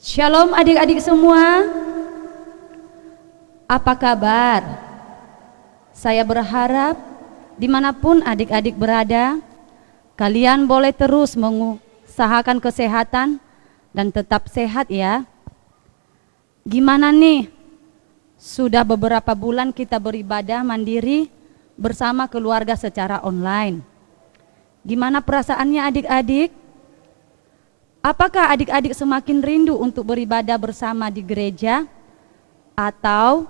Shalom adik-adik semua. Apa kabar? Saya berharap dimanapun adik-adik berada, kalian boleh terus mengusahakan kesehatan dan tetap sehat ya. Gimana nih? Sudah beberapa bulan kita beribadah mandiri bersama keluarga secara online. Gimana perasaannya adik-adik? Apakah adik-adik semakin rindu untuk beribadah bersama di gereja? Atau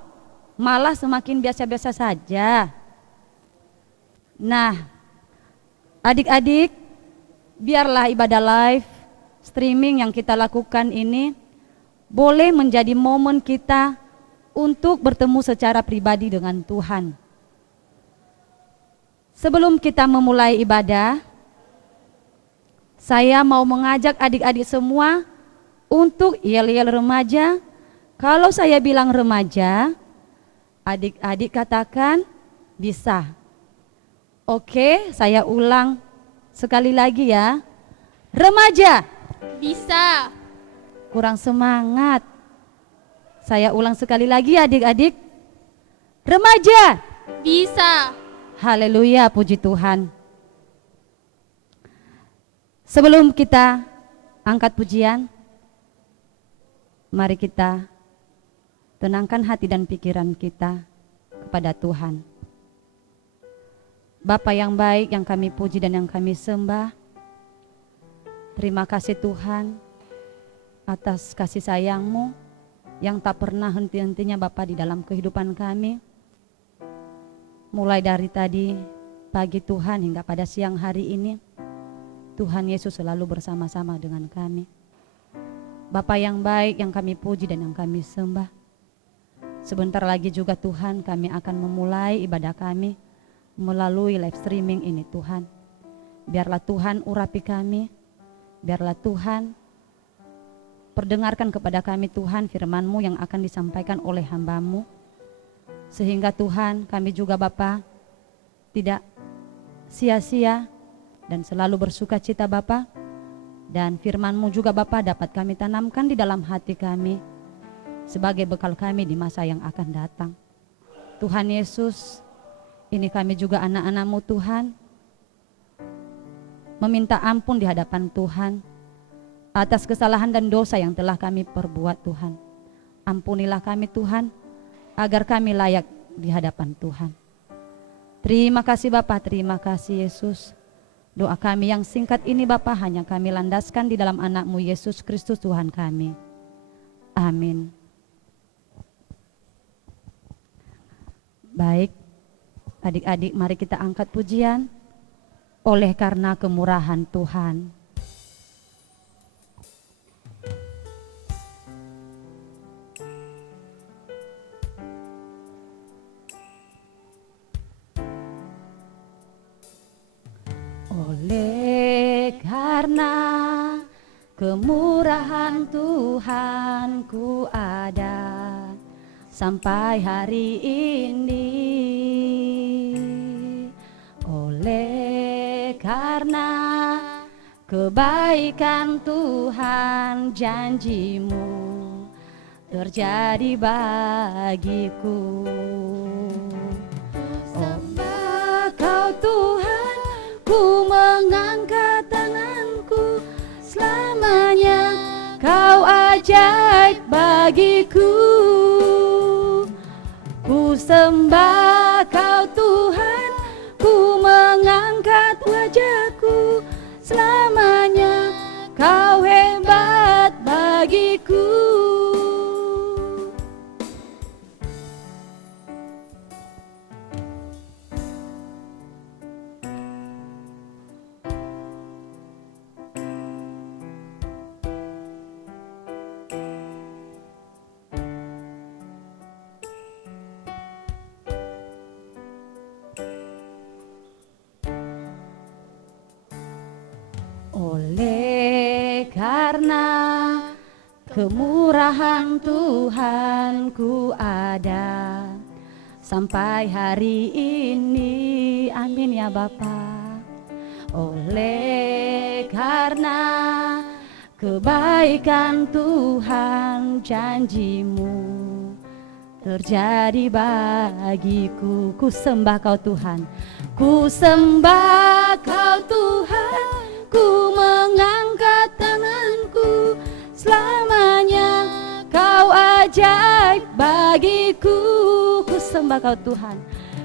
malah semakin biasa-biasa saja? Nah, adik-adik, biarlah ibadah live streaming yang kita lakukan ini boleh menjadi momen kita untuk bertemu secara pribadi dengan Tuhan. Sebelum kita memulai ibadah, saya mau mengajak adik-adik semua untuk yel-yel remaja. Kalau saya bilang remaja, adik-adik katakan bisa. Oke, saya ulang sekali lagi ya. Remaja. Bisa. Kurang semangat. Saya ulang sekali lagi adik-adik. Remaja. Bisa. Haleluya, puji Tuhan. Sebelum kita angkat pujian, mari kita tenangkan hati dan pikiran kita kepada Tuhan. Bapa yang baik, yang kami puji dan yang kami sembah, terima kasih Tuhan atas kasih sayang-Mu yang tak pernah henti-hentinya Bapa di dalam kehidupan kami. Mulai dari tadi pagi Tuhan hingga pada siang hari ini, Tuhan Yesus selalu bersama-sama dengan kami. Bapa yang baik, yang kami puji dan yang kami sembah. Sebentar lagi juga Tuhan kami akan memulai ibadah kami melalui live streaming ini Tuhan. Biarlah Tuhan urapi kami, biarlah Tuhan perdengarkan kepada kami Tuhan firman-Mu yang akan disampaikan oleh hamba-Mu. Sehingga Tuhan kami juga Bapa tidak sia-sia dan selalu bersuka cita Bapa, dan firman-Mu juga Bapa dapat kami tanamkan di dalam hati kami sebagai bekal kami di masa yang akan datang. Tuhan Yesus, ini kami juga anak-anak-Mu Tuhan, meminta ampun di hadapan Tuhan atas kesalahan dan dosa yang telah kami perbuat Tuhan. Ampunilah kami Tuhan, agar kami layak di hadapan Tuhan. Terima kasih Bapa, terima kasih Yesus. Doa kami yang singkat ini Bapa hanya kami landaskan di dalam anak-Mu Yesus Kristus Tuhan kami. Amin. Baik, adik-adik mari kita angkat pujian. Oleh karena kemurahan Tuhan. Oleh karena kemurahan Tuhan ku ada sampai hari ini. Oleh karena kebaikan Tuhan, janji-Mu terjadi bagiku. Sembah Kau Tuhan, ku mengangkat tanganku, selamanya Kau ajaib bagiku. Ku sembah Kau Tuhan, ku mengangkat wajahku, selamanya Kau hebat bagiku. Oleh karena kemurahan Tuhan ku ada sampai hari ini. Amin ya Bapa. Oleh karena kebaikan Tuhan janji-Mu terjadi bagiku. Ku sembah Kau Tuhan, ku sembah Kau Tuhan, ku mengangkat tanganku, selamanya Kau ajaib bagiku. Ku sembah Kau Tuhan,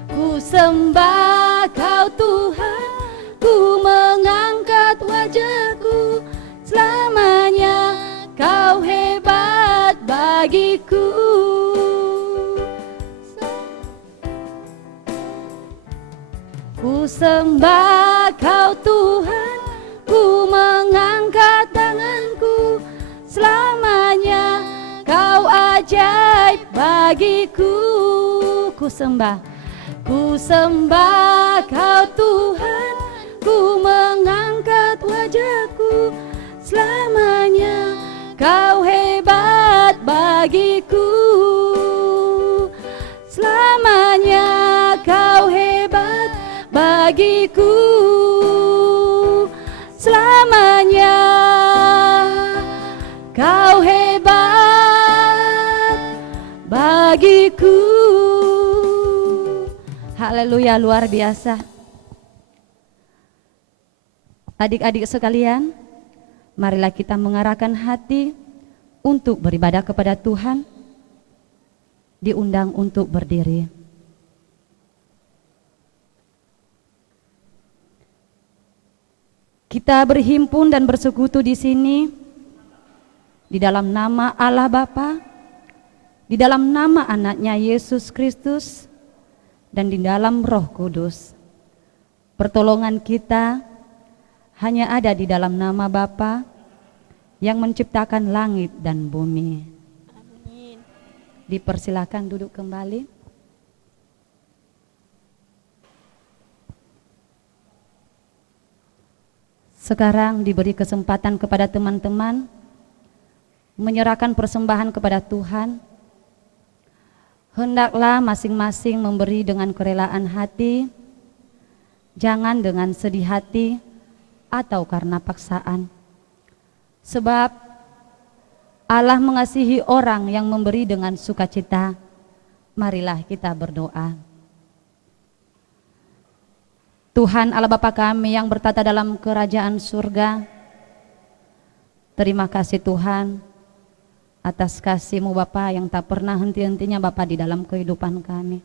ku sembah Kau Tuhan, ku mengangkat wajahku, selamanya Kau hebat bagiku. Ku sembah Kau Tuhan, ku mengangkat tanganku, selamanya Kau ajaib bagiku. Ku sembah Kau Tuhan, ku mengangkat wajahku, selamanya Kau hebat bagiku. Selamanya Kau hebat bagiku. Selamanya Kau hebat bagiku. Haleluya, luar biasa. Adik-adik sekalian, marilah kita mengarahkan hati untuk beribadah kepada Tuhan. Diundang untuk berdiri. Kita berhimpun dan bersekutu di sini di dalam nama Allah Bapa, di dalam nama anaknya Yesus Kristus, dan di dalam Roh Kudus. Pertolongan kita hanya ada di dalam nama Bapa yang menciptakan langit dan bumi. Amin. Dipersilakan duduk kembali. Sekarang diberi kesempatan kepada teman-teman menyerahkan persembahan kepada Tuhan. Hendaklah masing-masing memberi dengan kerelaan hati, jangan dengan sedih hati atau karena paksaan. Sebab Allah mengasihi orang yang memberi dengan sukacita. Marilah kita berdoa. Tuhan Allah Bapa kami yang bertata dalam kerajaan surga, terima kasih Tuhan atas kasih-Mu Bapa yang tak pernah henti-hentinya Bapa di dalam kehidupan kami.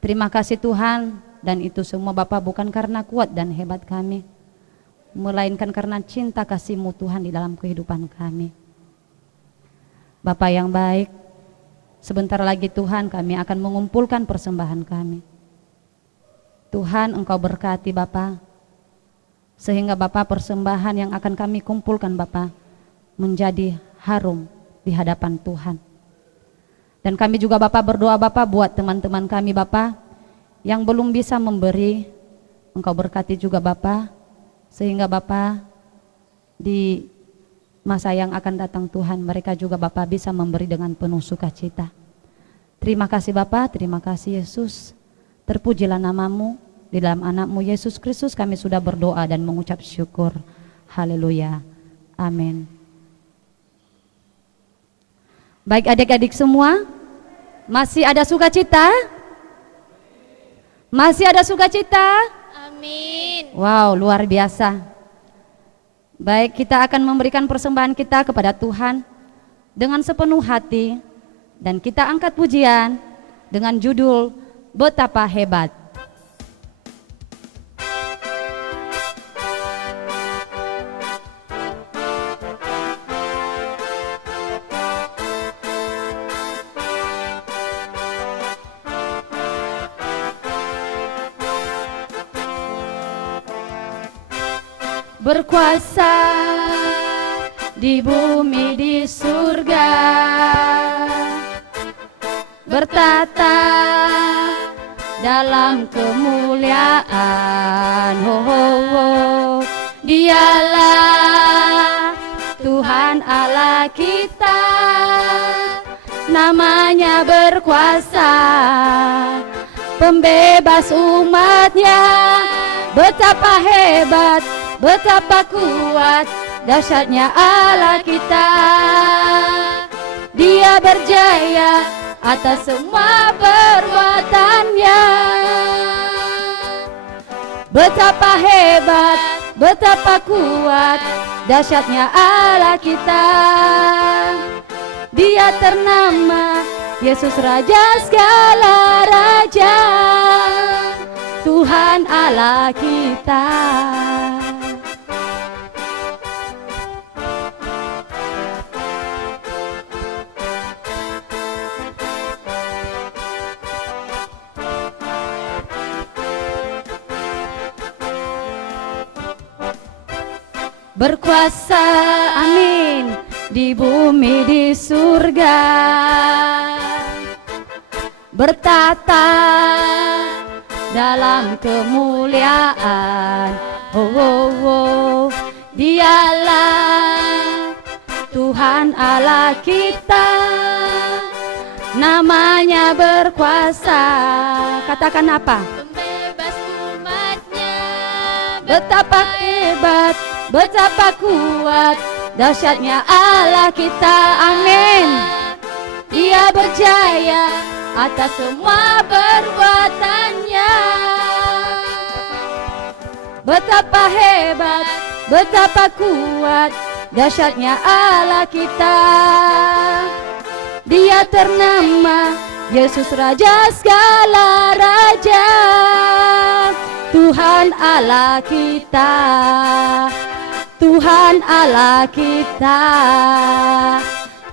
Terima kasih Tuhan, dan itu semua Bapa bukan karena kuat dan hebat kami, melainkan karena cinta kasih-Mu Tuhan di dalam kehidupan kami. Bapa yang baik, sebentar lagi Tuhan kami akan mengumpulkan persembahan kami. Tuhan Engkau berkati Bapa, sehingga Bapa persembahan yang akan kami kumpulkan Bapa menjadi harum di hadapan Tuhan. Dan kami juga Bapa berdoa Bapa buat teman-teman kami Bapa yang belum bisa memberi, Engkau berkati juga Bapa, sehingga Bapa di masa yang akan datang Tuhan mereka juga Bapa bisa memberi dengan penuh sukacita. Terima kasih Bapa, terima kasih Yesus. Terpujilah nama-Mu, di dalam anak-Mu Yesus Kristus kami sudah berdoa dan mengucap syukur. Haleluya, amin. Baik adik-adik semua, masih ada sukacita? Masih ada sukacita? Amin. Wow, luar biasa. Baik, kita akan memberikan persembahan kita kepada Tuhan dengan sepenuh hati, dan kita angkat pujian dengan judul Betapa Hebat. Berkuasa di bumi di surga, bertata dalam kemuliaan. Dialah Tuhan Allah kita, namanya berkuasa, pembebas umatnya. Betapa hebat, betapa kuat dahsyatnya Allah kita. Dia berjaya atas semua perbuatannya. Betapa hebat, betapa kuat, dahsyatnya Allah kita. Dia ternama Yesus Raja segala raja, Tuhan Allah kita. Berkuasa, amin, di bumi di surga, bertata dalam kemuliaan. Oh, oh, oh. Dialah Tuhan Allah kita, namanya berkuasa. Katakan apa? Pembebas umatnya. Betapa hebat, betapa kuat, dahsyatnya Allah kita. Amin. Dia berjaya atas semua perbuatannya. Betapa hebat, betapa kuat, dahsyatnya Allah kita. Dia ternama Yesus Raja segala raja, Tuhan Allah kita. Tuhan Allah kita,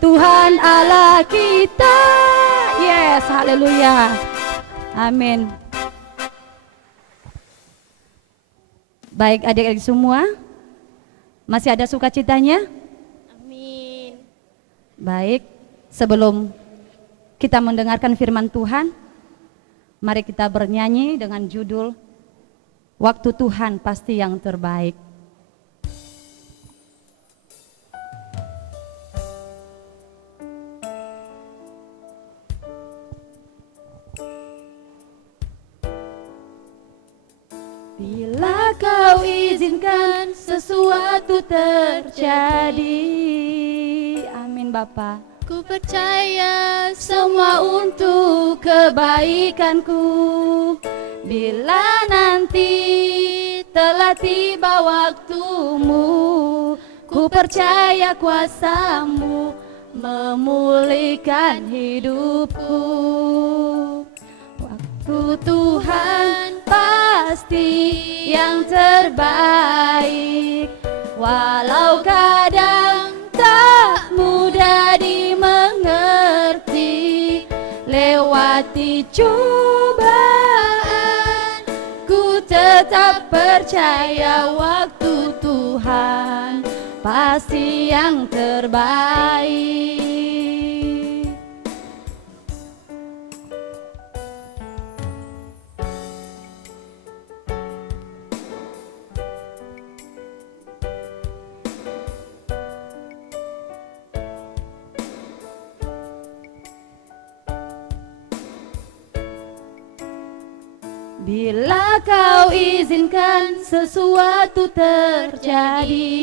Tuhan Allah kita. Yes, haleluya. Amin. Baik adik-adik semua, masih ada sukacitanya? Amin. Baik, sebelum kita mendengarkan firman Tuhan, mari kita bernyanyi dengan judul Waktu Tuhan Pasti Yang Terbaik. Bila kau izinkan sesuatu terjadi. Amin Bapa. Ku percaya Semua untuk kebaikanku. Bila nanti telah tiba waktumu, ku percaya kuasa-Mu memulihkan hidupku. Waktu Tuhan pasti yang terbaik, walau kadang tak mudah dimengerti. Lewati cobaan, ku tetap percaya waktu Tuhan pasti yang terbaik. Bila kau izinkan sesuatu terjadi,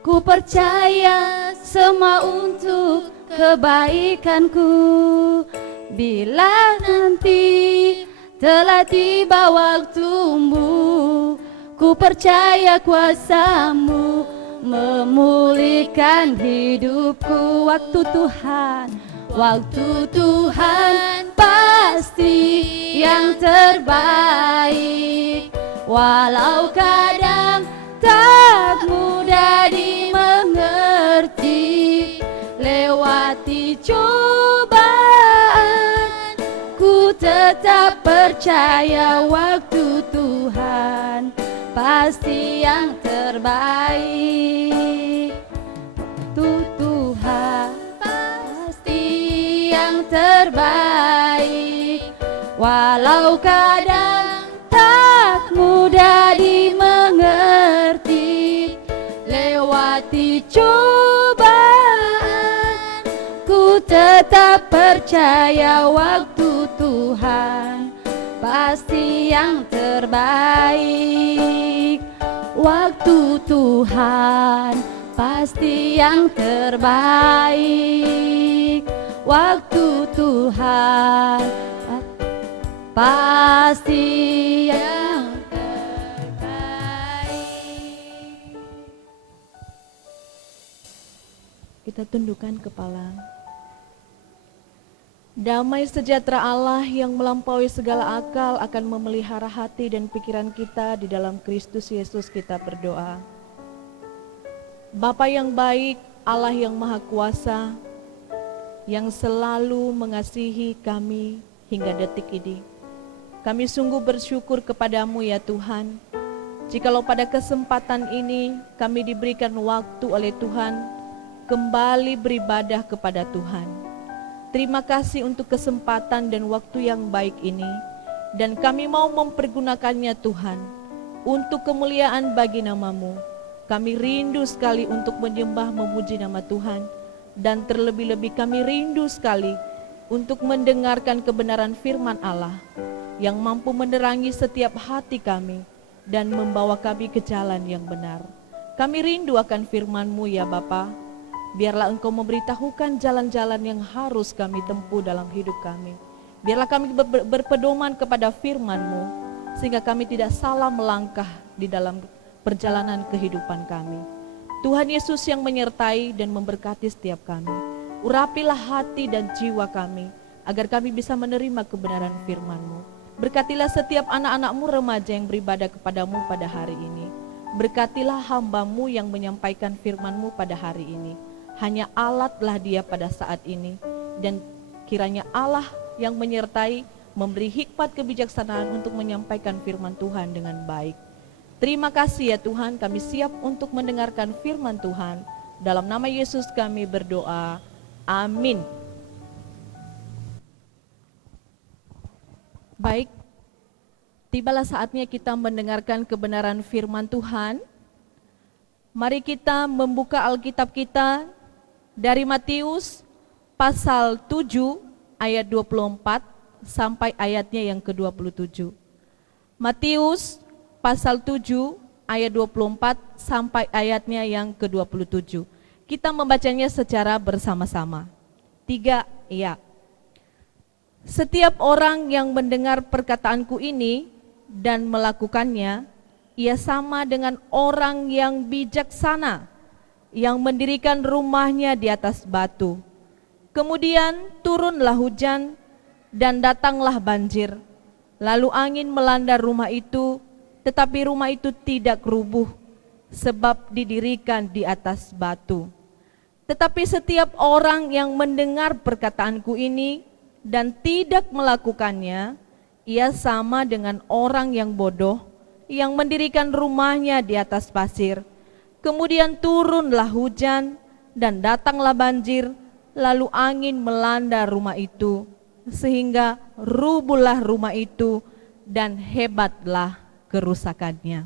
ku percaya semua untuk kebaikanku. Bila nanti telah tiba waktumu, ku percaya kuasa-Mu memulihkan hidupku. Waktu Tuhan, waktu Tuhan pasti yang terbaik, walau kadang tak mudah dimengerti. Lewati cobaan, ku tetap percaya waktu Tuhan pasti yang terbaik. Waktu Tuhan pasti yang terbaik, walau kadang tak mudah dimengerti. Lewati cobaan, ku tetap percaya waktu Tuhan pasti yang terbaik. Waktu Tuhan pasti yang terbaik. Waktu Tuhan pasti yang Kita tundukkan kepala. Damai sejahtera Allah yang melampaui segala akal akan memelihara hati dan pikiran kita di dalam Kristus Yesus. Kita berdoa. Bapa yang baik, Allah yang maha kuasa, yang selalu mengasihi kami hingga detik ini. Kami sungguh bersyukur kepadamu ya Tuhan. Jikalau pada kesempatan ini kami diberikan waktu oleh Tuhan kembali beribadah kepada Tuhan. Terima kasih untuk kesempatan dan waktu yang baik ini, dan kami mau mempergunakannya Tuhan untuk kemuliaan bagi nama-Mu. Kami rindu sekali untuk menyembah memuji nama Tuhan, dan terlebih-lebih kami rindu sekali untuk mendengarkan kebenaran firman Allah yang mampu menerangi setiap hati kami dan membawa kami ke jalan yang benar. Kami rindu akan firman-Mu ya Bapa. Biarlah Engkau memberitahukan jalan-jalan yang harus kami tempuh dalam hidup kami. Biarlah kami berpedoman kepada firman-Mu, sehingga kami tidak salah melangkah di dalam perjalanan kehidupan kami. Tuhan Yesus yang menyertai dan memberkati setiap kami. Urapilah hati dan jiwa kami, agar kami bisa menerima kebenaran firman-Mu. Berkatilah setiap anak-anak-Mu remaja yang beribadah kepada-Mu pada hari ini. Berkatilah hamba-Mu yang menyampaikan firman-Mu pada hari ini. Hanya alatlah dia pada saat ini, dan kiranya Allah yang menyertai memberi hikmat kebijaksanaan untuk menyampaikan firman Tuhan dengan baik. Terima kasih ya Tuhan, kami siap untuk mendengarkan firman Tuhan. Dalam nama Yesus kami berdoa, amin. Baik, tibalah saatnya kita mendengarkan kebenaran firman Tuhan. Mari kita membuka Alkitab kita dari Matius pasal 7 ayat 24 sampai ayatnya yang ke-27. Matius pasal 7 ayat 24 sampai ayatnya yang ke-27. Kita membacanya secara bersama-sama. 3, ya. Setiap orang yang mendengar perkataanku ini dan melakukannya, ia sama dengan orang yang bijaksana yang mendirikan rumahnya di atas batu. Kemudian turunlah hujan dan datanglah banjir. Lalu angin melanda rumah itu, tetapi rumah itu tidak rubuh, sebab didirikan di atas batu. Tetapi setiap orang yang mendengar perkataanku ini dan tidak melakukannya, ia sama dengan orang yang bodoh yang mendirikan rumahnya di atas pasir. Kemudian turunlah hujan dan datanglah banjir, lalu angin melanda rumah itu, sehingga rubuhlah rumah itu dan hebatlah kerusakannya.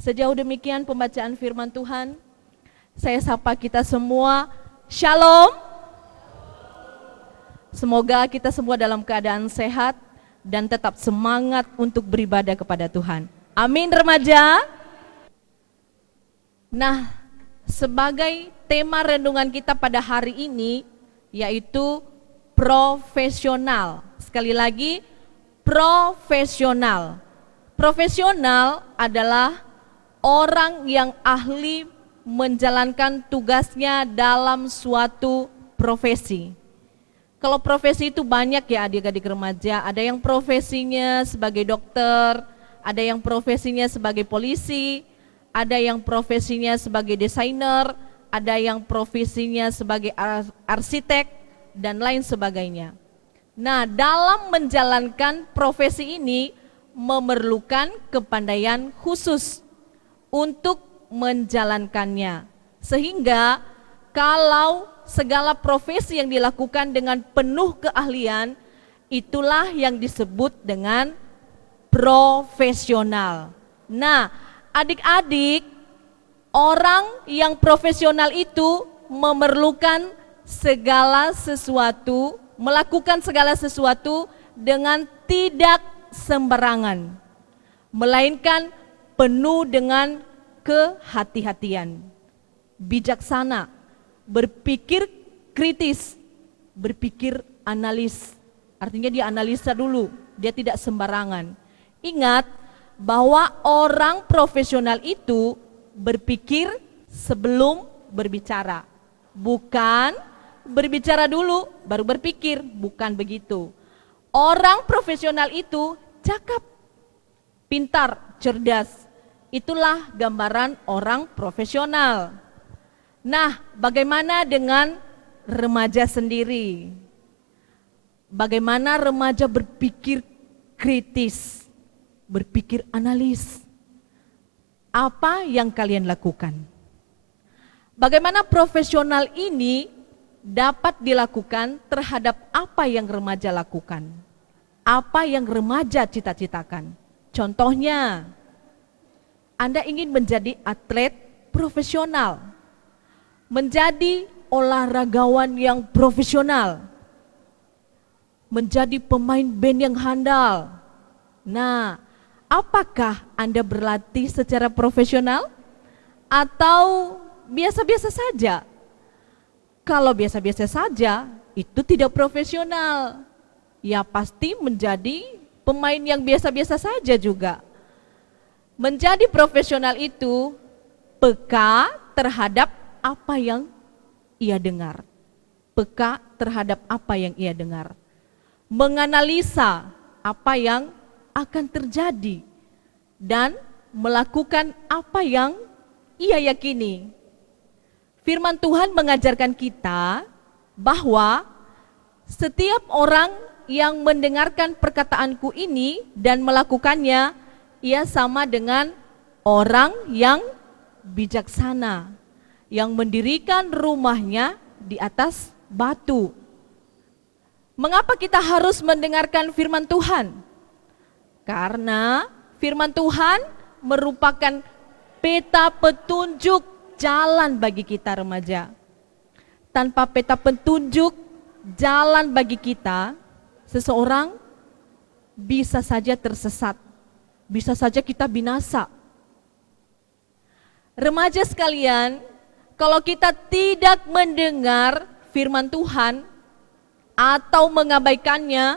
Sejauh demikian pembacaan firman Tuhan. Saya sapa kita semua, Shalom. Semoga kita semua dalam keadaan sehat dan tetap semangat untuk beribadah kepada Tuhan. Amin remaja. Nah, sebagai tema renungan kita pada hari ini yaitu profesional. Sekali lagi, profesional. Profesional adalah orang yang ahli menjalankan tugasnya dalam suatu profesi. Kalau profesi itu banyak ya adik-adik remaja, ada yang profesinya sebagai dokter, ada yang profesinya sebagai polisi, ada yang profesinya sebagai desainer, ada yang profesinya sebagai arsitek, dan lain sebagainya. Nah, dalam menjalankan profesi ini memerlukan kepandaian khusus untuk menjalankannya. Sehingga kalau segala profesi yang dilakukan dengan penuh keahlian, itulah yang disebut dengan profesional. Nah, adik-adik, orang yang profesional itu memerlukan segala sesuatu, melakukan segala sesuatu dengan tidak sembarangan, melainkan penuh dengan kehati-hatian, bijaksana, berpikir kritis, berpikir analis. Artinya dia analisa dulu, dia tidak sembarangan. Ingat bahwa orang profesional itu berpikir sebelum berbicara. Bukan berbicara dulu baru berpikir, bukan begitu. Orang profesional itu cakap, pintar, cerdas. Itulah gambaran orang profesional. Nah, bagaimana dengan remaja sendiri? Bagaimana remaja berpikir kritis, berpikir analis? Apa yang kalian lakukan? Bagaimana profesional ini dapat dilakukan terhadap apa yang remaja lakukan? Apa yang remaja cita-citakan? Contohnya, Anda ingin menjadi atlet profesional, menjadi olahragawan yang profesional, menjadi pemain band yang handal. Nah, apakah Anda berlatih secara profesional atau biasa-biasa saja? Kalau biasa-biasa saja, itu tidak profesional. Ya pasti menjadi pemain yang biasa-biasa saja juga. Menjadi profesional itu peka terhadap apa yang ia dengar. Peka terhadap apa yang ia dengar. Menganalisa apa yang akan terjadi dan melakukan apa yang ia yakini. Firman Tuhan mengajarkan kita bahwa setiap orang yang mendengarkan perkataanku ini dan melakukannya, ia sama dengan orang yang bijaksana, yang mendirikan rumahnya di atas batu. Mengapa kita harus mendengarkan firman Tuhan? Karena firman Tuhan merupakan peta petunjuk jalan bagi kita remaja. Tanpa peta petunjuk jalan bagi kita, seseorang bisa saja tersesat, bisa saja kita binasa. Remaja sekalian, kalau kita tidak mendengar firman Tuhan atau mengabaikannya,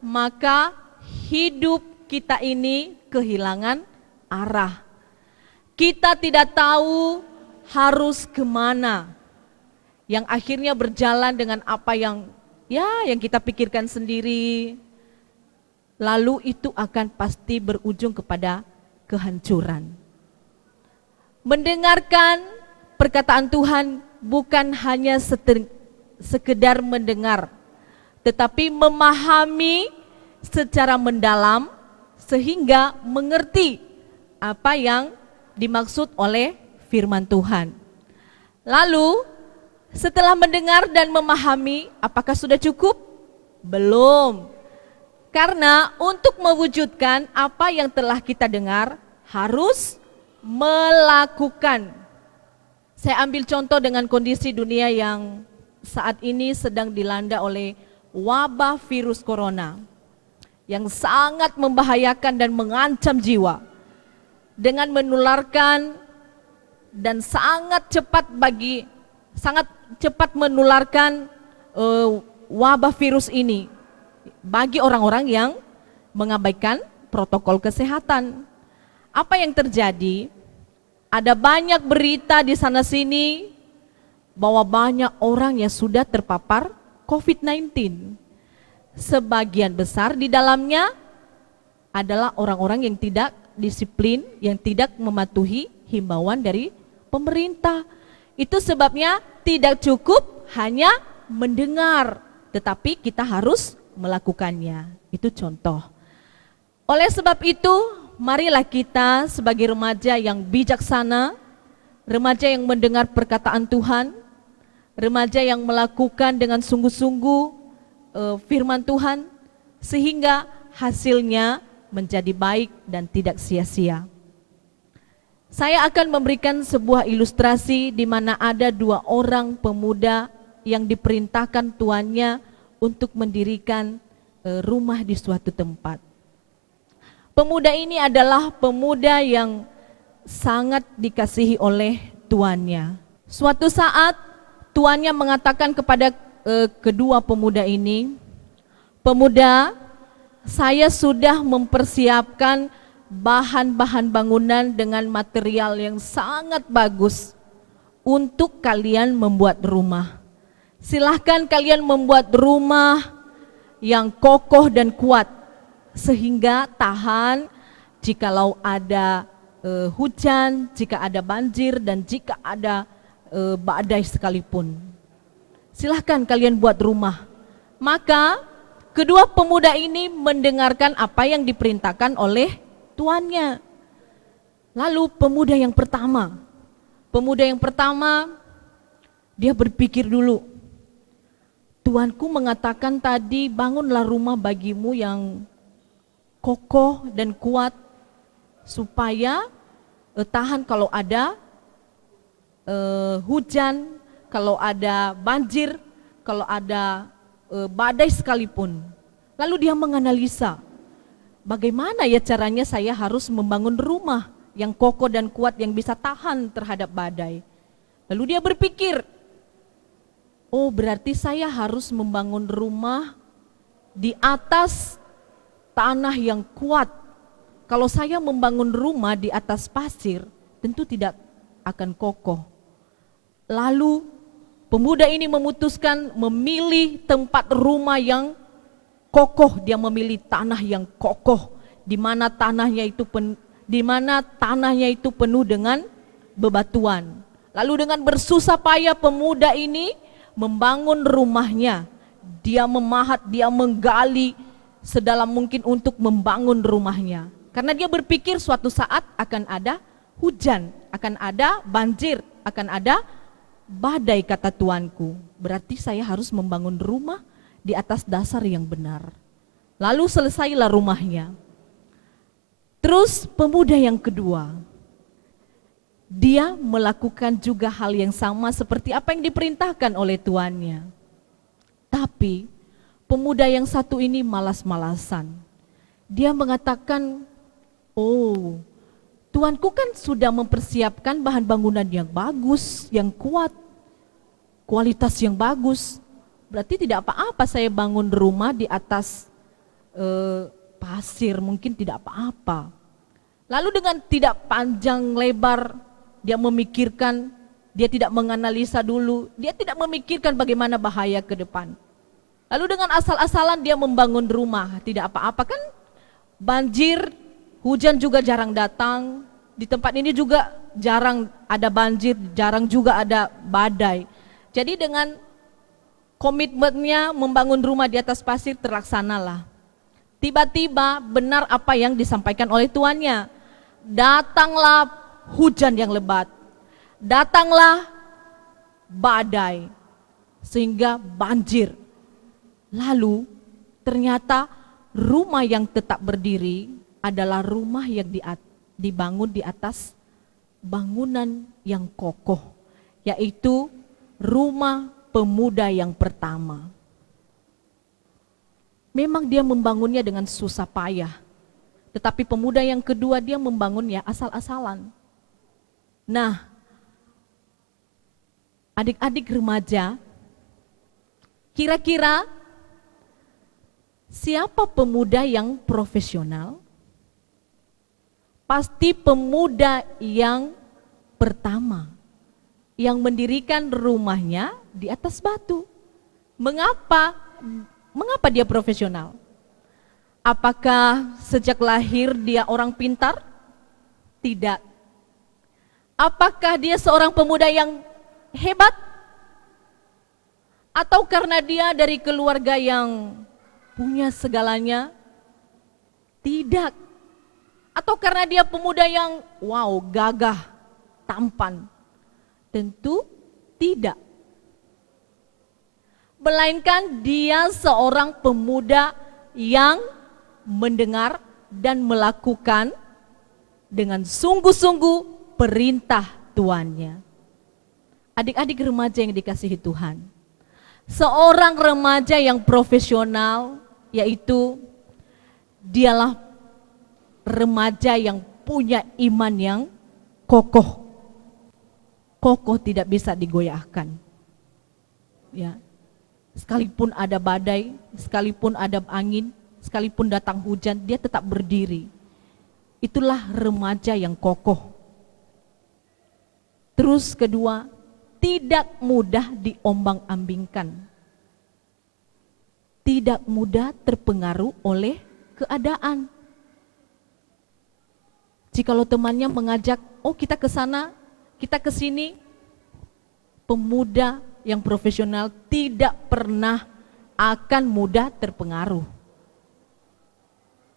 maka hidup kita ini kehilangan arah. Kita tidak tahu harus kemana, yang akhirnya berjalan dengan apa yang kita pikirkan sendiri, lalu itu akan pasti berujung kepada kehancuran. Mendengarkan perkataan Tuhan bukan hanya sekedar mendengar, tetapi memahami secara mendalam sehingga mengerti apa yang dimaksud oleh firman Tuhan. Lalu setelah mendengar dan memahami, apakah sudah cukup? Belum. Karena untuk mewujudkan apa yang telah kita dengar harus melakukan. Saya ambil contoh dengan kondisi dunia yang saat ini sedang dilanda oleh wabah virus corona yang sangat membahayakan dan mengancam jiwa dengan menularkan dan sangat cepat menularkan wabah virus ini bagi orang-orang yang mengabaikan protokol kesehatan. Apa yang terjadi? Ada banyak berita di sana sini bahwa banyak orang yang sudah terpapar COVID-19. Sebagian besar di dalamnya adalah orang-orang yang tidak disiplin, yang tidak mematuhi himbauan dari pemerintah. Itu sebabnya tidak cukup hanya mendengar, tetapi kita harus melakukannya. Itu contoh. Oleh sebab itu, marilah kita sebagai remaja yang bijaksana, remaja yang mendengar perkataan Tuhan, remaja yang melakukan dengan sungguh-sungguh firman Tuhan, sehingga hasilnya menjadi baik dan tidak sia-sia. Saya akan memberikan sebuah ilustrasi di mana ada dua orang pemuda yang diperintahkan tuannya untuk mendirikan rumah di suatu tempat. Pemuda ini adalah pemuda yang sangat dikasihi oleh tuannya. Suatu saat tuannya mengatakan kepada kedua pemuda ini, "Pemuda, saya sudah mempersiapkan bahan-bahan bangunan dengan material yang sangat bagus untuk kalian membuat rumah. Silahkan kalian membuat rumah yang kokoh dan kuat sehingga tahan jikalau ada hujan, jika ada banjir, dan jika ada badai sekalipun. Silahkan kalian buat rumah." Maka kedua pemuda ini mendengarkan apa yang diperintahkan oleh tuannya. Lalu pemuda yang pertama dia berpikir dulu, "Tuanku mengatakan tadi bangunlah rumah bagimu yang kokoh dan kuat supaya tahan kalau ada hujan, kalau ada banjir, kalau ada badai sekalipun." Lalu dia menganalisa, bagaimana ya caranya saya harus membangun rumah yang kokoh dan kuat yang bisa tahan terhadap badai. Lalu dia berpikir, oh berarti saya harus membangun rumah di atas tanah yang kuat. Kalau saya membangun rumah di atas pasir, tentu tidak akan kokoh. Lalu pemuda ini memutuskan memilih tempat rumah yang kokoh. Dia memilih tanah yang kokoh, di mana tanahnya itu penuh dengan bebatuan. Lalu dengan bersusah payah pemuda ini membangun rumahnya. Dia memahat, dia menggali sedalam mungkin untuk membangun rumahnya. Karena dia berpikir suatu saat akan ada hujan, akan ada banjir, akan ada badai, kata tuanku. Berarti saya harus membangun rumah di atas dasar yang benar. Lalu selesailah rumahnya. Terus pemuda yang kedua, dia melakukan juga hal yang sama seperti apa yang diperintahkan oleh tuannya. Tapi pemuda yang satu ini malas-malasan. Dia mengatakan, oh, tuanku kan sudah mempersiapkan bahan bangunan yang bagus, yang kuat, kualitas yang bagus. Berarti tidak apa-apa saya bangun rumah di atas pasir, mungkin tidak apa-apa. Lalu dengan tidak panjang lebar, dia memikirkan, dia tidak menganalisa dulu, dia tidak memikirkan bagaimana bahaya ke depan. Lalu dengan asal-asalan dia membangun rumah, tidak apa-apa kan, banjir, hujan juga jarang datang, di tempat ini juga jarang ada banjir, jarang juga ada badai. Jadi dengan komitmennya membangun rumah di atas pasir terlaksanalah. Tiba-tiba benar apa yang disampaikan oleh tuannya. Datanglah hujan yang lebat, datanglah badai, sehingga banjir. Lalu ternyata rumah yang tetap berdiri adalah rumah yang dibangun di atas bangunan yang kokoh, yaitu rumah pemuda yang pertama. Memang dia membangunnya dengan susah payah, tetapi pemuda yang kedua dia membangunnya asal-asalan. Nah, adik-adik remaja, kira-kira siapa pemuda yang profesional? Pasti pemuda yang pertama, yang mendirikan rumahnya di atas batu. Mengapa dia profesional? Apakah sejak lahir dia orang pintar? Tidak. Apakah dia seorang pemuda yang hebat? Atau karena dia dari keluarga yang punya segalanya? Tidak. Atau karena dia pemuda yang gagah, tampan? Tentu tidak. Melainkan dia seorang pemuda yang mendengar dan melakukan dengan sungguh-sungguh perintah tuannya. Adik-adik remaja yang dikasihi Tuhan, seorang remaja yang profesional, yaitu dialah remaja yang punya iman yang kokoh. Kokoh, tidak bisa digoyahkan. Ya. Sekalipun ada badai, sekalipun ada angin, sekalipun datang hujan, dia tetap berdiri. Itulah remaja yang kokoh. Terus kedua, tidak mudah diombang-ambingkan. Tidak mudah terpengaruh oleh keadaan. Jikalau temannya mengajak, oh kita ke sana, kita ke sini, pemuda yang profesional tidak pernah akan mudah terpengaruh.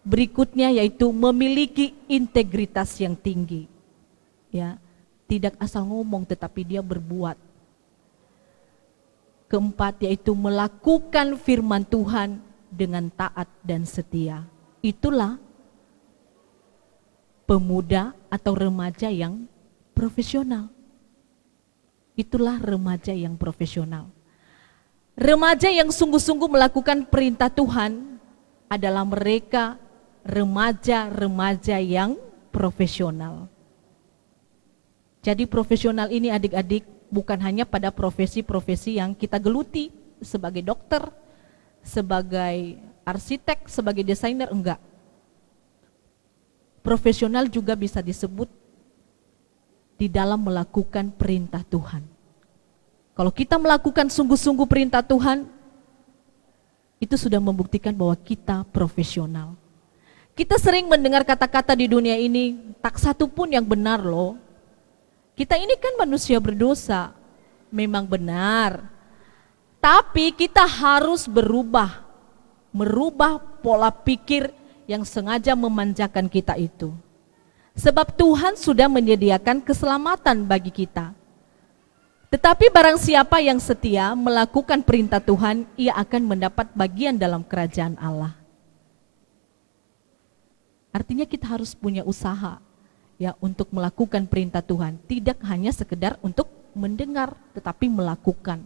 Berikutnya yaitu memiliki integritas yang tinggi. Ya, tidak asal ngomong tetapi dia berbuat. Keempat yaitu melakukan firman Tuhan dengan taat dan setia. Itulah pemuda atau remaja yang profesional. Itulah remaja yang profesional. Remaja yang sungguh-sungguh melakukan perintah Tuhan adalah mereka remaja-remaja yang profesional. Jadi profesional ini adik-adik bukan hanya pada profesi-profesi yang kita geluti sebagai dokter, sebagai arsitek, sebagai desainer, enggak. Profesional juga bisa disebut di dalam melakukan perintah Tuhan. Kalau kita melakukan sungguh-sungguh perintah Tuhan, itu sudah membuktikan bahwa kita profesional. Kita sering mendengar kata-kata di dunia ini, tak satu pun yang benar loh. Kita ini kan manusia berdosa, memang benar. Tapi kita harus merubah pola pikir yang sengaja memanjakan kita itu. Sebab Tuhan sudah menyediakan keselamatan bagi kita. Tetapi barang siapa yang setia melakukan perintah Tuhan, ia akan mendapat bagian dalam kerajaan Allah. Artinya kita harus punya usaha ya untuk melakukan perintah Tuhan, tidak hanya sekedar untuk mendengar tetapi melakukan.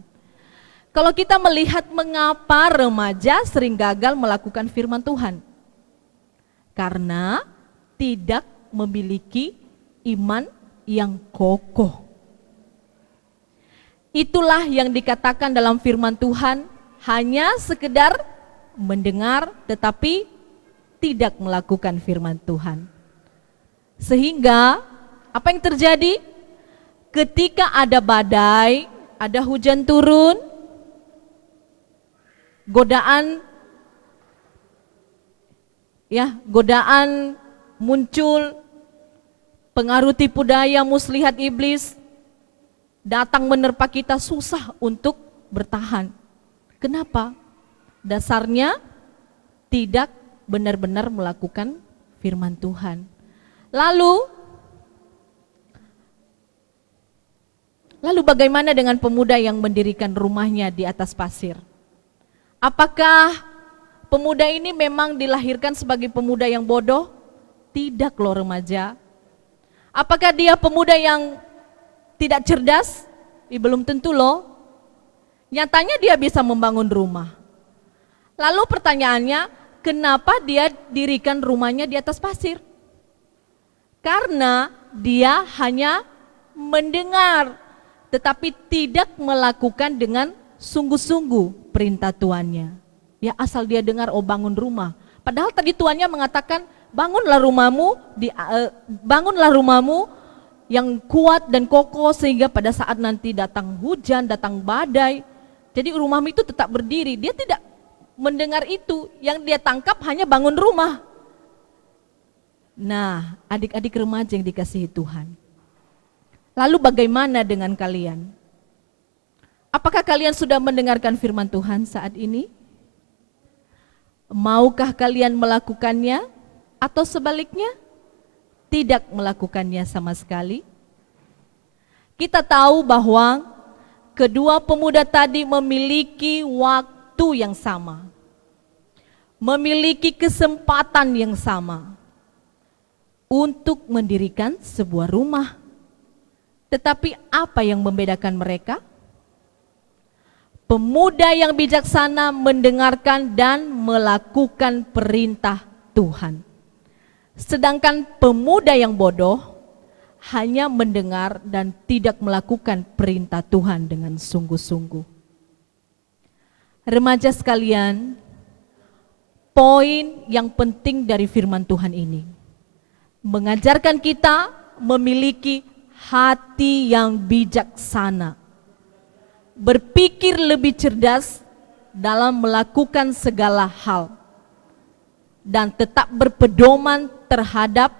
Kalau kita melihat mengapa remaja sering gagal melakukan firman Tuhan, karena tidak memiliki iman yang kokoh. Itulah yang dikatakan dalam firman Tuhan, hanya sekedar mendengar tetapi tidak melakukan firman Tuhan. Sehingga apa yang terjadi? Ketika ada badai, ada hujan turun, godaan muncul, pengaruh tipu daya, muslihat iblis datang menerpa kita, susah untuk bertahan. Kenapa? Dasarnya tidak benar-benar melakukan firman Tuhan. Lalu bagaimana dengan pemuda yang mendirikan rumahnya di atas pasir? Apakah pemuda ini memang dilahirkan sebagai pemuda yang bodoh? Tidak loh remaja. Apakah dia pemuda yang tidak cerdas? Belum tentu loh. Nyatanya dia bisa membangun rumah. Lalu pertanyaannya, kenapa dia dirikan rumahnya di atas pasir? Karena dia hanya mendengar, tetapi tidak melakukan dengan sungguh-sungguh perintah tuannya. Ya asal dia dengar, oh bangun rumah. Padahal tadi tuannya mengatakan, bangunlah rumahmu yang kuat dan kokoh sehingga pada saat nanti datang hujan, datang badai, jadi rumahmu itu tetap berdiri. Dia tidak mendengar itu, yang dia tangkap hanya bangun rumah. Nah, adik-adik remaja yang dikasihi Tuhan. Lalu bagaimana dengan kalian? Apakah kalian sudah mendengarkan firman Tuhan saat ini? Maukah kalian melakukannya? Atau sebaliknya, tidak melakukannya sama sekali? Kita tahu bahwa kedua pemuda tadi memiliki waktu yang sama, memiliki kesempatan yang sama untuk mendirikan sebuah rumah. Tetapi apa yang membedakan mereka? Pemuda yang bijaksana mendengarkan dan melakukan perintah Tuhan. Sedangkan pemuda yang bodoh hanya mendengar dan tidak melakukan perintah Tuhan dengan sungguh-sungguh. Remaja sekalian, poin yang penting dari firman Tuhan ini mengajarkan kita memiliki hati yang bijaksana, berpikir lebih cerdas dalam melakukan segala hal, dan tetap berpedoman terhadap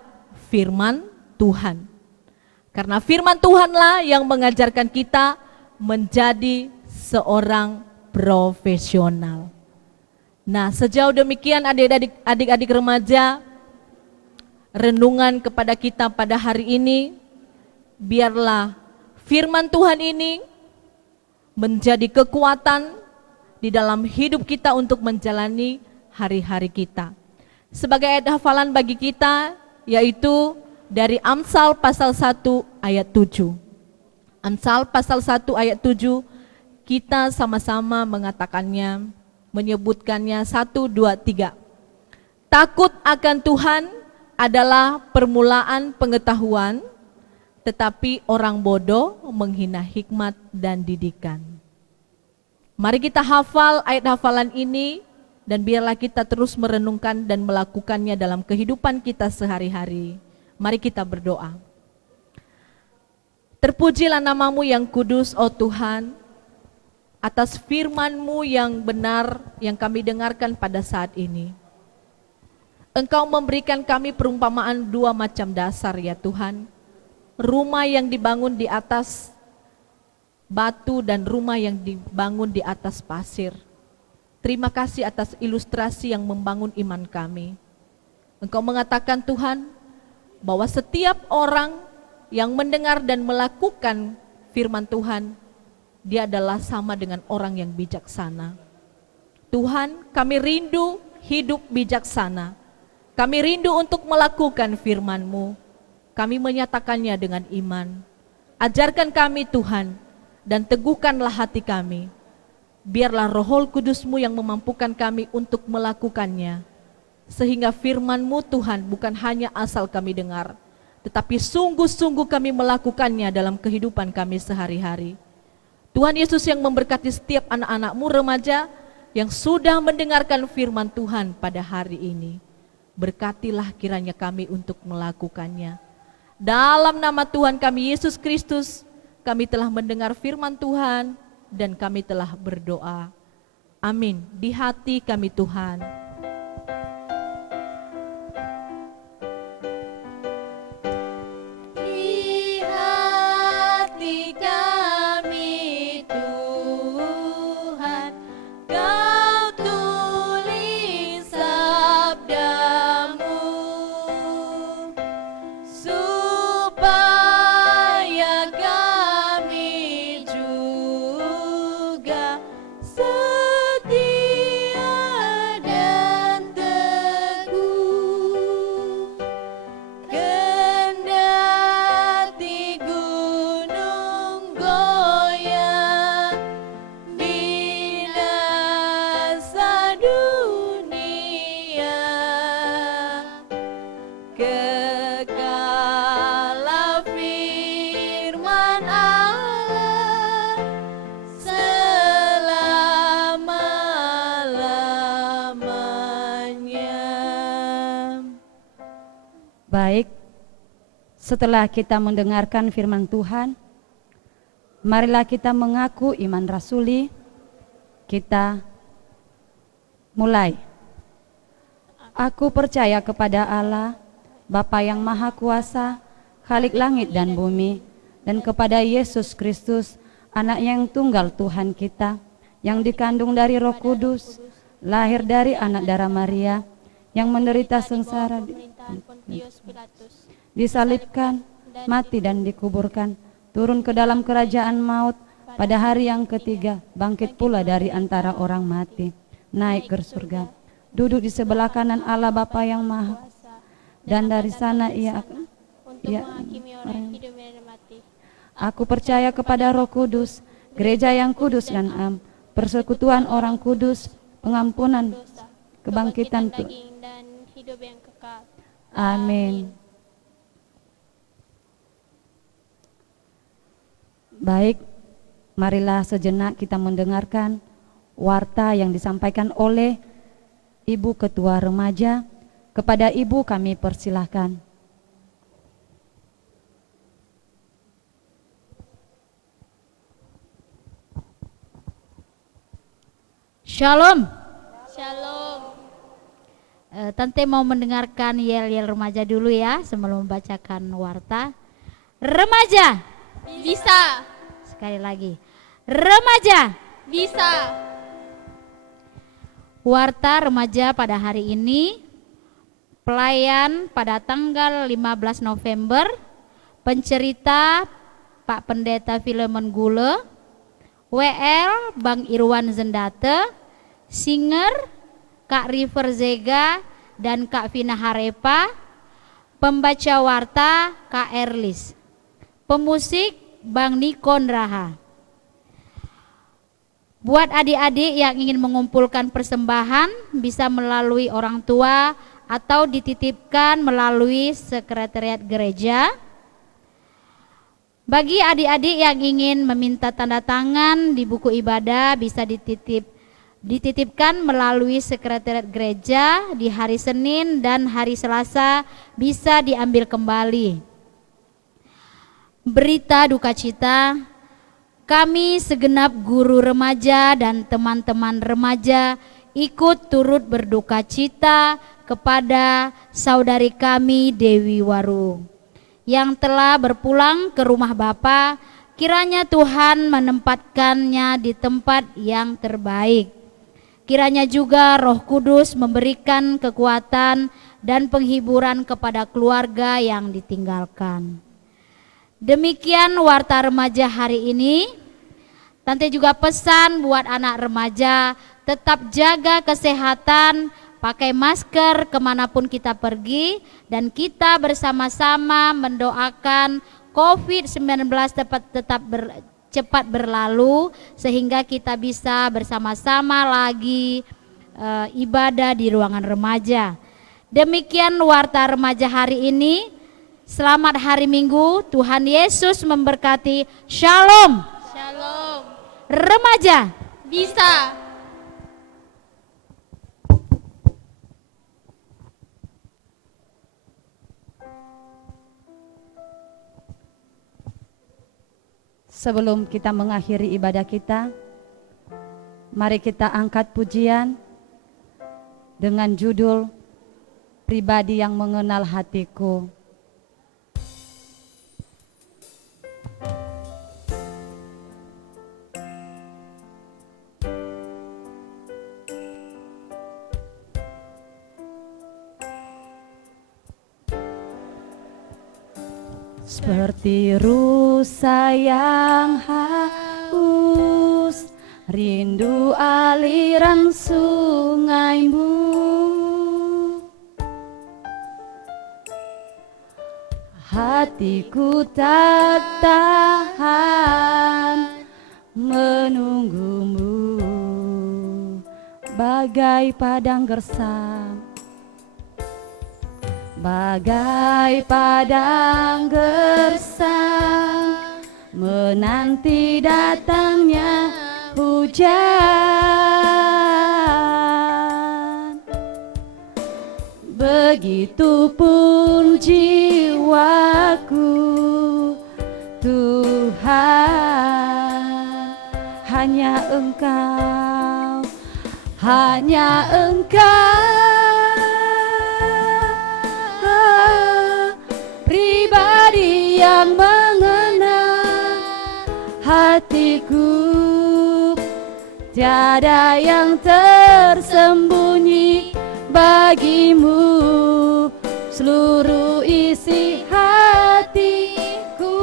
firman Tuhan. Karena firman Tuhanlah yang mengajarkan kita menjadi seorang profesional. Nah, sejauh demikian adik-adik remaja, renungan kepada kita pada hari ini, biarlah firman Tuhan ini menjadi kekuatan di dalam hidup kita untuk menjalani hari-hari kita. Sebagai ayat hafalan bagi kita, yaitu dari Amsal pasal 1 ayat 7. Amsal pasal 1 ayat 7, kita sama-sama mengatakannya, menyebutkannya 1, 2, 3. Takut akan Tuhan adalah permulaan pengetahuan, tetapi orang bodoh menghina hikmat dan didikan. Mari kita hafal ayat hafalan ini dan biarlah kita terus merenungkan dan melakukannya dalam kehidupan kita sehari-hari. Mari kita berdoa. Terpujilah namamu yang kudus, oh Tuhan, atas firman-Mu yang benar yang kami dengarkan pada saat ini. Engkau memberikan kami perumpamaan 2 macam dasar ya Tuhan. Rumah yang dibangun di atas batu dan rumah yang dibangun di atas pasir. Terima kasih atas ilustrasi yang membangun iman kami. Engkau mengatakan Tuhan, bahwa setiap orang yang mendengar dan melakukan firman Tuhan, dia adalah sama dengan orang yang bijaksana. Tuhan, kami rindu hidup bijaksana. Kami rindu untuk melakukan firman-Mu. Kami menyatakannya dengan iman. Ajarkan kami Tuhan, dan teguhkanlah hati kami. Biarlah Roh Kudus-Mu yang memampukan kami untuk melakukannya. Sehingga firman-Mu Tuhan bukan hanya asal kami dengar, tetapi sungguh-sungguh kami melakukannya dalam kehidupan kami sehari-hari. Tuhan Yesus yang memberkati setiap anak-anak-Mu remaja yang sudah mendengarkan firman Tuhan pada hari ini. Berkatilah kiranya kami untuk melakukannya. Dalam nama Tuhan kami Yesus Kristus, kami telah mendengar firman Tuhan dan kami telah berdoa. Amin. Di hati kami Tuhan. Di hati kami Tuhan, Kau tulis sabda-Mu, supaya kami juga setia dan teguh. Kendati gunung goyang, binasa dunia, kekalah firman Allah selama-lamanya. Baik, setelah kita mendengarkan firman Tuhan, marilah kita mengaku iman rasuli. Kita mulai. Aku percaya kepada Allah, Bapa yang Maha Kuasa, Khalik langit dan bumi, dan kepada Yesus Kristus, Anak yang tunggal Tuhan kita, yang dikandung dari Roh Kudus, lahir dari anak darah Maria, yang menderita sengsara, Pemerintahan Pontius Pilatus, disalibkan, mati dan dikuburkan, turun ke dalam kerajaan maut, pada hari yang ketiga bangkit pula dari antara orang mati, naik ke surga, duduk di sebelah kanan Allah Bapa yang Maha, dan dari sana ia akan untuk menghakimi orang hidup dan mati. Aku percaya kepada Roh Kudus, gereja yang kudus dan am, persekutuan orang kudus, pengampunan, Dosa, kebangkitan daging dan hidup yang kekal. Amin. Baik, marilah sejenak kita mendengarkan warta yang disampaikan oleh Ibu Ketua Remaja. Kepada Ibu kami persilahkan. Shalom. Shalom. Tante mau mendengarkan yel-yel remaja dulu ya sebelum membacakan warta. Remaja. Bisa. Sekali lagi. Remaja. Bisa. Warta remaja pada hari ini, pelayan pada tanggal 15 November, pencerita Pak Pendeta Filemon Gule, WL Bang Irwan Zendate, singer Kak River Zega dan Kak Vina Harepa, pembaca warta Kak Erlis, pemusik Bang Nikon Raha. Buat adik-adik yang ingin mengumpulkan persembahan bisa melalui orang tua atau dititipkan melalui sekretariat gereja. Bagi adik-adik yang ingin meminta tanda tangan di buku ibadah bisa dititipkan melalui sekretariat gereja di hari Senin dan hari Selasa bisa diambil kembali. Berita duka cita, kami segenap guru remaja dan teman-teman remaja ikut turut berduka cita kepada saudari kami Dewi Waru yang telah berpulang ke rumah Bapa. Kiranya Tuhan menempatkannya di tempat yang terbaik. Kiranya juga Roh Kudus memberikan kekuatan dan penghiburan kepada keluarga yang ditinggalkan. Demikian warta remaja hari ini. Tante juga pesan buat anak remaja tetap jaga kesehatan, pakai masker kemanapun kita pergi, dan kita bersama-sama mendoakan COVID-19 cepat berlalu sehingga kita bisa bersama-sama lagi ibadah di ruangan remaja. Demikian warta remaja hari ini. Selamat hari Minggu, Tuhan Yesus memberkati. Shalom. Shalom. Remaja. Bisa. Sebelum kita mengakhiri ibadah kita, mari kita angkat pujian dengan judul Pribadi yang Mengenal Hatiku. Seperti rusa yang haus, rindu aliran sungaimu, hatiku tak tahan menunggumu, bagai padang gersang. Bagai padang gersang menanti datangnya hujan, begitupun jiwaku Tuhan, hanya Engkau, hanya Engkau, pribadi yang mengenal hatiku. Tiada yang tersembunyi bagimu, seluruh isi hatiku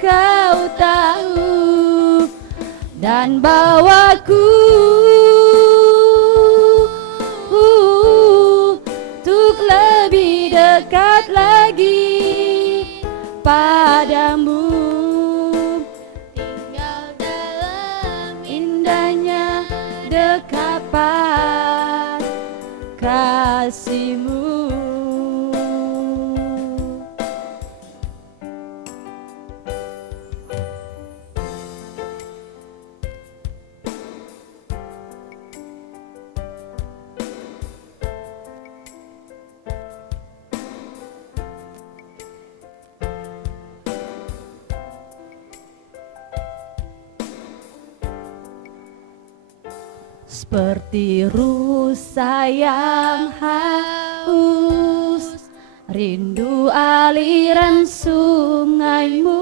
Kau tahu, dan bawaku untuk lebih dekat lagi padamu, Tinggal dalam indahnya dekapan kasih-Mu. seperti rusa yang haus, rindu aliran sungaimu.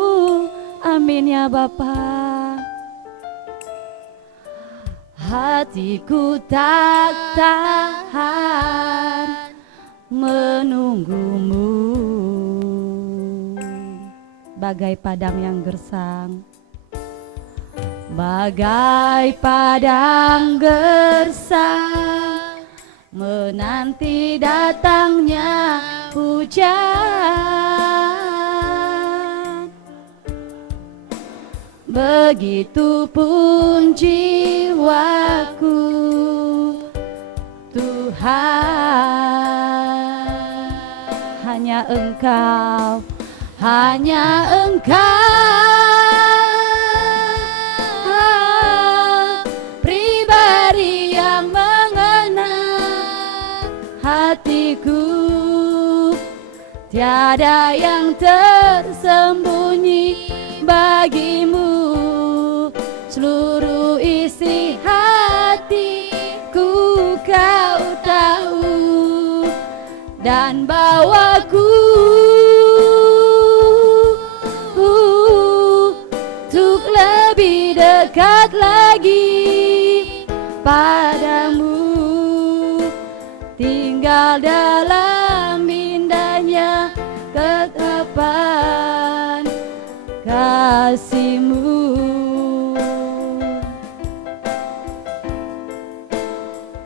Amin ya Bapa. Hatiku tak tahan menunggumu, bagai padang yang gersang, bagai padang gersang, menanti datangnya hujan. Begitupun jiwaku, Tuhan, hanya Engkau, hanya Engkau pribadi yang mengenal hatiku. Tiada yang tersembunyi bagimu, seluruh isi hatiku Kau tahu, dan bawaku untuk lebih dekat lagi padamu, tinggal dalam indahnya ketetapan kasih-Mu.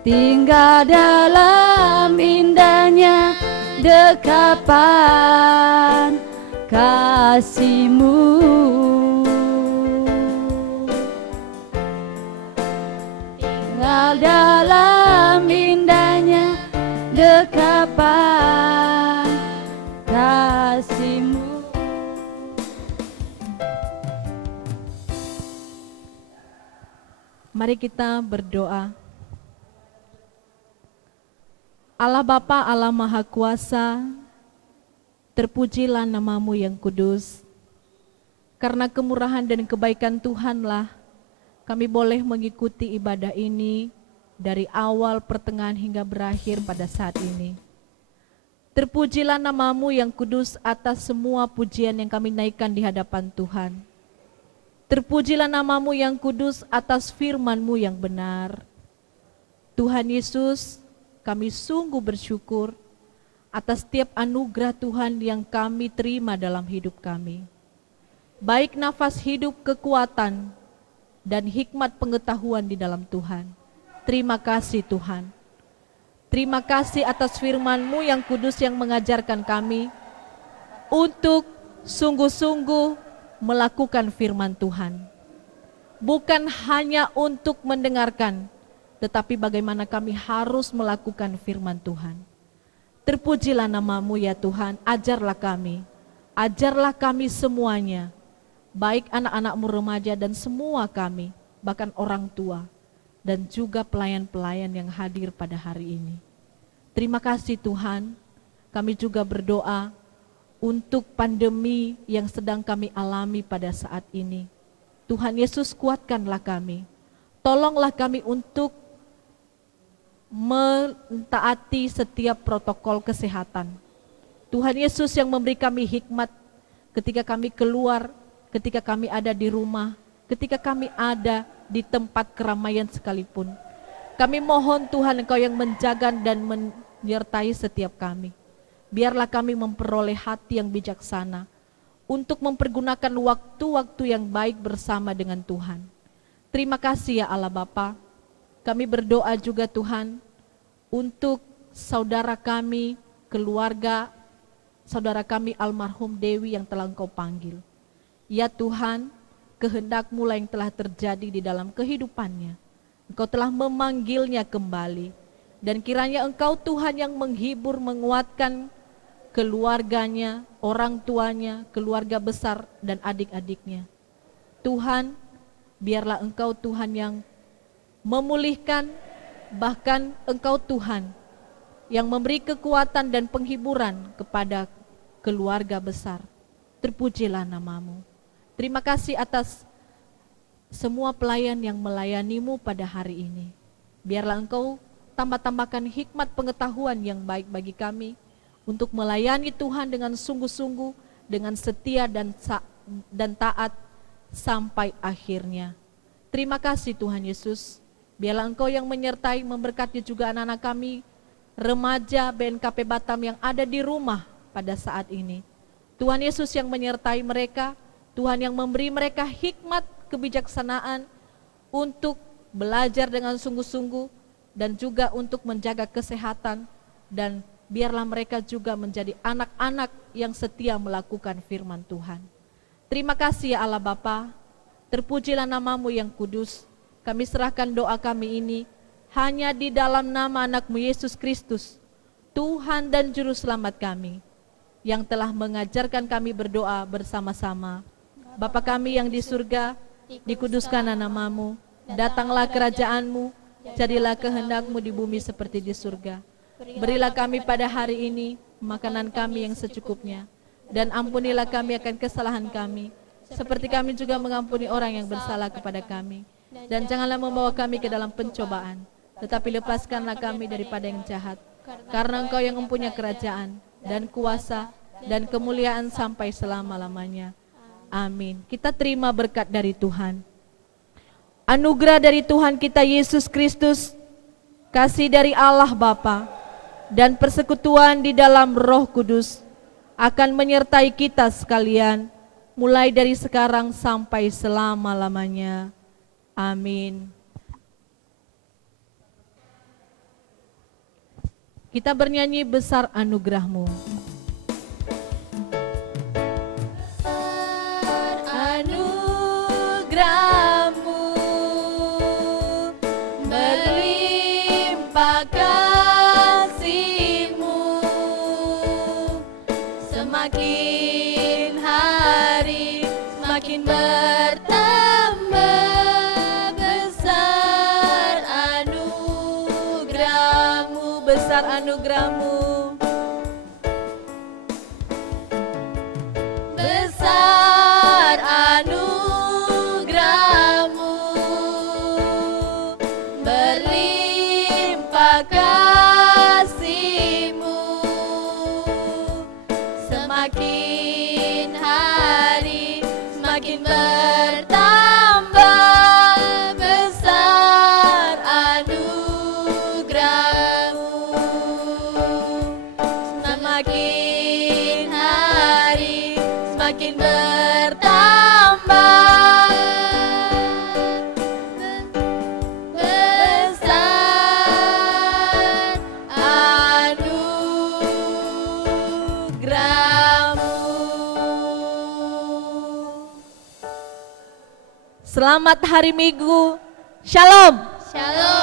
Tinggal dalam indahnya dekapan kasih-Mu. Tinggal dalam indahnya dekapan kasih-Mu. Mari kita berdoa. Allah Bapa, Allah Maha Kuasa, terpujilah nama-Mu yang kudus. Karena kemurahan dan kebaikan Tuhanlah, kami boleh mengikuti ibadah ini dari awal, pertengahan hingga berakhir pada saat ini. Terpujilah nama-Mu yang kudus atas semua pujian yang kami naikkan di hadapan Tuhan. Terpujilah nama-Mu yang kudus atas firman-Mu yang benar. Tuhan Yesus, kami sungguh bersyukur atas setiap anugerah Tuhan yang kami terima dalam hidup kami. Baik nafas hidup, kekuatan, dan hikmat pengetahuan di dalam Tuhan. Terima kasih Tuhan. Terima kasih atas firman-Mu yang kudus yang mengajarkan kami untuk sungguh-sungguh melakukan firman Tuhan. Bukan hanya untuk mendengarkan, tetapi bagaimana kami harus melakukan firman Tuhan. Terpujilah nama-Mu ya Tuhan, ajarlah kami semuanya, baik anak-anak-Mu remaja dan semua kami, bahkan orang tua, dan juga pelayan-pelayan yang hadir pada hari ini. Terima kasih Tuhan, kami juga berdoa untuk pandemi yang sedang kami alami pada saat ini. Tuhan Yesus, kuatkanlah kami, tolonglah kami untuk mentaati setiap protokol kesehatan. Tuhan Yesus yang memberi kami hikmat ketika kami keluar, ketika kami ada di rumah, ketika kami ada di tempat keramaian sekalipun. Kami mohon Tuhan Engkau yang menjaga dan menyertai setiap kami. Biarlah kami memperoleh hati yang bijaksana untuk mempergunakan waktu-waktu yang baik bersama dengan Tuhan. Terima kasih ya Allah Bapa. Kami berdoa juga Tuhan untuk saudara kami, keluarga, saudara kami almarhum Dewi yang telah Engkau panggil. Ya Tuhan, kehendak-Mu yang telah terjadi di dalam kehidupannya. Engkau telah memanggilnya kembali. Dan kiranya Engkau Tuhan yang menghibur, menguatkan keluarganya, orang tuanya, keluarga besar dan adik-adiknya. Tuhan, biarlah Engkau Tuhan yang memulihkan, bahkan Engkau Tuhan yang memberi kekuatan dan penghiburan kepada keluarga besar. Terpujilah nama-Mu. Terima kasih atas semua pelayan yang melayani-Mu pada hari ini. Biarlah Engkau tambah-tambahkan hikmat pengetahuan yang baik bagi kami untuk melayani Tuhan dengan sungguh-sungguh, dengan setia dan taat sampai akhirnya. Terima kasih Tuhan Yesus. Biarlah Engkau yang menyertai, memberkati juga anak-anak kami, remaja BNKP Batam yang ada di rumah pada saat ini. Tuhan Yesus yang menyertai mereka, Tuhan yang memberi mereka hikmat kebijaksanaan untuk belajar dengan sungguh-sungguh dan juga untuk menjaga kesehatan, dan biarlah mereka juga menjadi anak-anak yang setia melakukan firman Tuhan. Terima kasih ya Allah Bapa, terpujilah namamu yang kudus. Kami serahkan doa kami ini hanya di dalam nama anak-Mu Yesus Kristus, Tuhan dan Juru Selamat kami, yang telah mengajarkan kami berdoa bersama-sama. Bapa kami yang di surga, dikuduskanlah namamu, datanglah kerajaan-Mu, jadilah kehendak-Mu di bumi seperti di surga. Berilah kami pada hari ini makanan kami yang secukupnya, dan ampunilah kami akan kesalahan kami, seperti kami juga mengampuni orang yang bersalah kepada kami. Dan janganlah membawa kami ke dalam pencobaan, tetapi lepaskanlah kami daripada yang jahat. Karena Engkau yang mempunyai kerajaan dan kuasa dan kemuliaan sampai selama-lamanya. Amin. Kita terima berkat dari Tuhan. Anugerah dari Tuhan kita Yesus Kristus, kasih dari Allah Bapa, dan persekutuan di dalam Roh Kudus akan menyertai kita sekalian, mulai dari sekarang sampai selama-lamanya. Amin. Kita bernyanyi besar anugerah-Mu. Anugerah-Mu berlimpah kasih-Mu, semakin hari semakin bertambah besar anugerah-Mu, besar anugerah-Mu. Besar anugerah-Mu berlimpah kasih-Mu, semakin hari semakin bertambah besar anugerah-Mu, semakin hari semakin bertambah besar anugerah-Mu. Selamat hari Minggu. Shalom. Shalom.